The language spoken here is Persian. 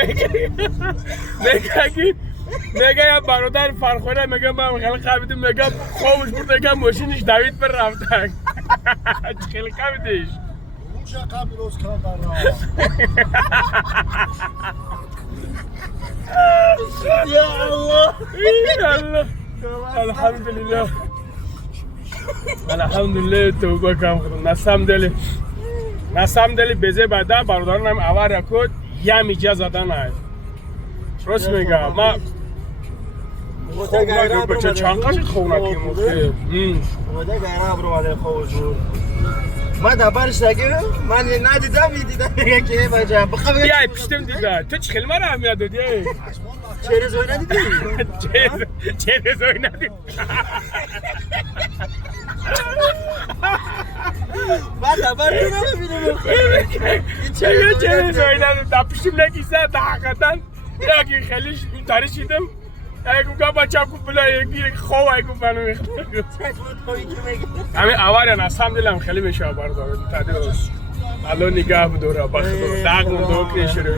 میگه یا برادر فرخوره میگه من خیلی قبیدیم میگه خوابش برد میگه ماشینش دوید پر رفتن خیلی قبیدیش موشه قبل روز کرد در راه یا الله الحمدلله الحمدلله توبه کم خودم نسم دلی بزه بعدا برادرانم اول رکود یم ایجا زدن های راست میگم ما خوب نگه بچه چانقاش خونکی مخیر اومده گیره برو خوش بود من دبرش نگه من ندیدم میگه که بچه بیای پشتم دیده تو چه خیلی من اهمیت دادی چه رزوی ندیدی؟ چه رزوی ندید من دبر تو نمیبینم چه رزوی ندید در پشتم نگیسه در حقیقتا یکی خیلیش تاری شیدم یکی که بچه هم بلا یکی خواه یکی بانو میخواه همین اول از همدلم خیلی میشه بردارد تدیوز الان نگاه بدوره بخدو داغ مندو کنی شروع